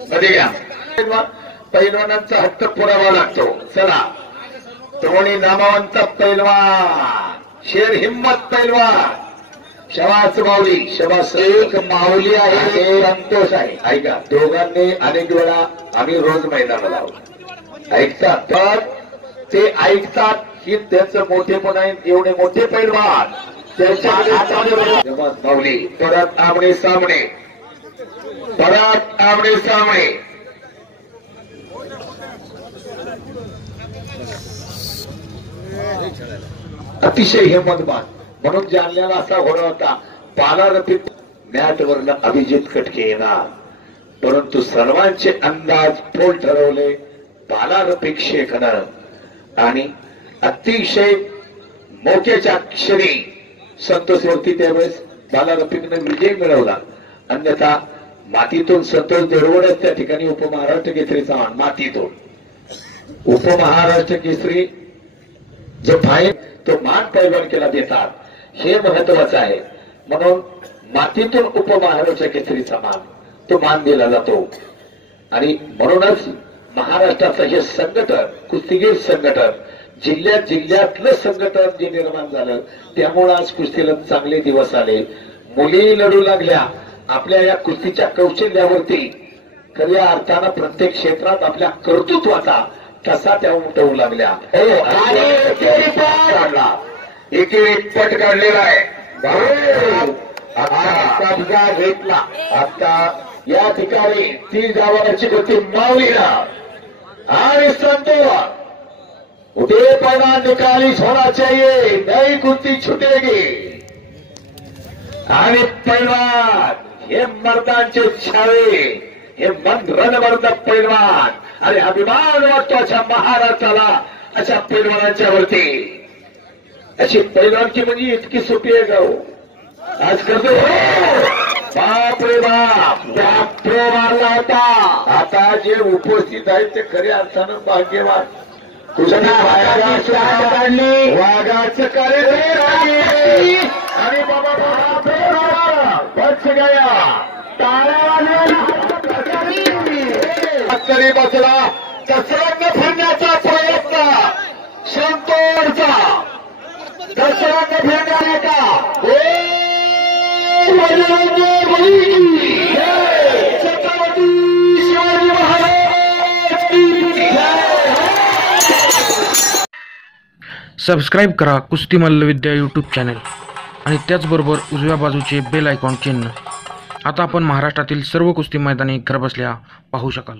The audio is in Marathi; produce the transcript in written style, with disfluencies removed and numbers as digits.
मध्ये घ्या. पैलवानांचा हट्ट पुरावा लागतो. चला दोन्ही नामवंत पैलवान, शेर हिम्मत पैलवान, शबास माऊली, शबास. एक माऊली आहे, संतोष आहे. ऐका, दोघांनी अनेक वेळा आम्ही रोज मैदानाला आहोत, ऐकतात तर ते ऐकतात की त्यांचं मोठेपण आहे. एवढे मोठे पैलवान त्यांच्या माऊली. परत आमने सामने, परत आमने सामने. अतिशय हिंमतवान म्हणून जाणलेला असा घोडा होता. पालारपीत मॅटवरनं अभिजित कटके येणार, परंतु सर्वांचे अंदाज पोल ठरवले पालारपीक शेखनं आणि अतिशय मोक्याच्या क्षणी संतोषवरती त्यावेळेस पालारपीकनं विजय मिळवला. अन्यथा मातीतून संतोष देरवडच त्या ठिकाणी उपमहाराष्ट्र केसरीचा मान, मातीतून उपमहाराष्ट्र केसरी जो फाईन तो मान पैलवानकीला देतात, हे महत्वाचं आहे. म्हणून मातीतून उपमहाराष्ट्र केसरीचा मान तो मान दिला जातो. आणि म्हणूनच महाराष्ट्राचं हे संघटन, कुस्तीगीर संघटन, जिल्ह्यातलं संघटन जे निर्माण झालं, त्यामुळे आज कुस्तीला चांगले दिवस आले. मुली लढू लागल्या आपल्या या कुस्तीच्या कौशल्यावरती. खऱ्या अर्थानं प्रत्येक क्षेत्रात आपल्या कर्तृत्वाचा तसा त्या उमटवू लागल्या. आणि एकेरी पट काढलेला आहे. कब्जा घेतला. आता या ठिकाणी 30 धावांची गती माऊलीला आणि संतोष. उदय पैना निकालिश होना चाहिए, नई कुस्ती छुटेगी. आणि पैलवान हे मर्दांचे छावे, हे रणमर्द पैलवान. आणि अभिमान वाटतो अशा महाराष्ट्राला, अशा पैलवानांच्या वरती. अशी पैलवानकी म्हणजे इतकी सोपी आहे का हो? आज करतो बाप रे बाप, प्रो मारला होता. आता जे उपस्थित आहेत ते खऱ्या अर्थानं भाग्यवान. काढली वाघाचं कार्य आणि बाबा बच गया. तरी बसला दसऱ्यांना फिरण्याचा प्रयत्न संतोषचा. दसऱ्यांना फिरण्याला का छत्रपती शिवाजी महाराज. सबस्क्राईब करा कुस्ती मल्लविद्या यूट्यूब चॅनल आणि त्याचबरोबर उजव्या बाजूचे बेल आयकॉन चिन्ह. आता आपण महाराष्ट्रातील सर्व कुस्ती मैदाने घरबसल्या पाहू शकाल.